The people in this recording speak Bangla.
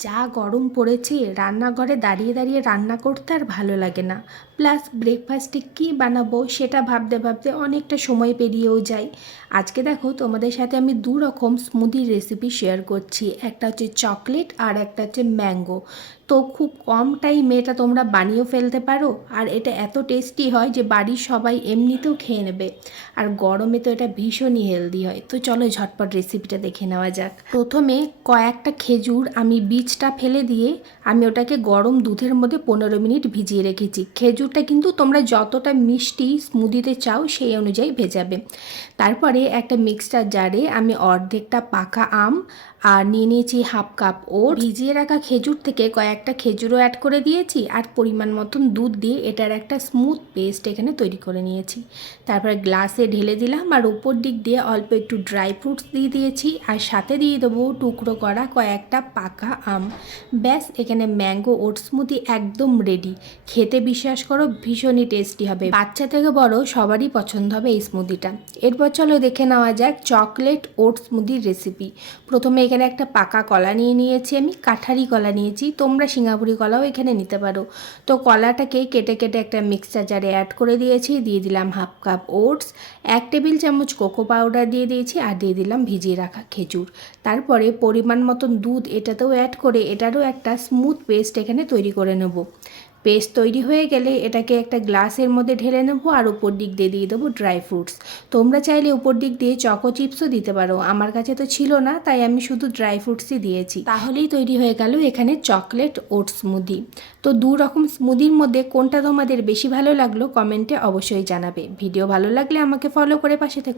যা গরম পড়েছে রান্নাঘরে দাঁড়িয়ে দাঁড়িয়ে রান্না করতে আর ভালো লাগে না। প্লাস ব্রেকফাস্টে কী বানাবো সেটা ভাবতে ভাবতে অনেকটা সময় পেরিয়েও যায়। আজকে দেখো তোমাদের সাথে আমি দু রকম স্মুদির রেসিপি শেয়ার করছি, একটা হচ্ছে চকলেট আর একটা হচ্ছে ম্যাঙ্গো। তো খুব কম টাইমে এটা তোমরা বানিয়েও ফেলতে পারো, আর এটা এত টেস্টি হয় যে বাড়ির সবাই এমনিতেও খেয়ে নেবে। আর গরমে তো এটা ভীষণই হেলদি হয়। তো চলো ঝটপট রেসিপিটা দেখে নেওয়া যাক। প্রথমে কয়েকটা খেজুর আমি বীজটা ফেলে দিয়ে আমি ওটাকে গরম দুধের মধ্যে 15 মিনিট ভিজিয়ে রেখেছি। খেজুরটা কিন্তু তোমরা যতটা মিষ্টি স্মুদিতে চাও সেই অনুযায়ী ভেজাবে। তারপরে একটা মিক্সচার জারে আমি অর্ধেকটা পাকা আম আর নিয়ে নিয়েছি হাফ কাপ ওটস। ভিজিয়ে রাখা খেজুর থেকে কয়েকটা খেজুরও অ্যাড করে দিয়েছি, আর পরিমাণ মতন দুধ দিয়ে এটার একটা স্মুথ পেস্ট এখানে তৈরি করে নিয়েছি। তারপরে গ্লাসে ঢেলে দিলাম, আর উপর দিক দিয়ে অল্প একটু ড্রাই ফ্রুটস দিয়ে দিয়েছি, আর সাথে দিয়ে দেবো টুকরো করা কয়েকটা পাকা আম। ব্যাস, এখানে ম্যাঙ্গো ওটস স্মুদি একদম রেডি। খেতে বিশ্বাস করো ভীষণই টেস্টি হবে, বাচ্চা থেকে বড় সবারই পছন্দ হবে এই স্মুদিটা। এরপর চলো দেখে নেওয়া যাক চকলেট ওটস স্মুদির রেসিপি। প্রথমে এখানে একটা পাকা কলা নিয়ে নিয়েছি, আমি কাঠারি কলা নিয়েছি, তোমরা সিঙ্গাপুরি কলাও এখানে নিতে পারো। তো কলাটাকে কেটে কেটে একটা মিক্সচার জারে অ্যাড করে দিয়েছি, দিয়ে দিলাম হাফ কাপ ওটস, 1 টেবিল চামচ কোকো পাউডার দিয়ে দিয়েছি, আর দিয়ে দিলাম ভিজিয়ে রাখা খেজুর। তারপরে পরিমাণ মতন দুধ এটাতেও অ্যাড করে এটারও একটা স্মুথ পেস্ট এখানে তৈরি করে নেব। পেস্ট তৈরি হয়ে গেলে এটাকে একটা গ্লাসের মধ্যে ঢেলে নেব, আর উপর দিক দিয়ে দিয়ে দেবো ড্রাই ফ্রুটস। তোমরা চাইলে উপর দিক দিয়ে চকো চিপসও দিতে পারো, আমার কাছে তো ছিল না তাই আমি শুধু ড্রাই ফ্রুটসই দিয়েছি। তাহলেই তৈরি হয়ে গেল এখানে চকলেট ওটস স্মুদি। তো দু রকম স্মুদির মধ্যে কোনটা তোমাদের বেশি ভালো লাগলো কমেন্টে অবশ্যই জানাবে। ভিডিও ভালো লাগলে আমাকে ফলো করে পাশে থেকো।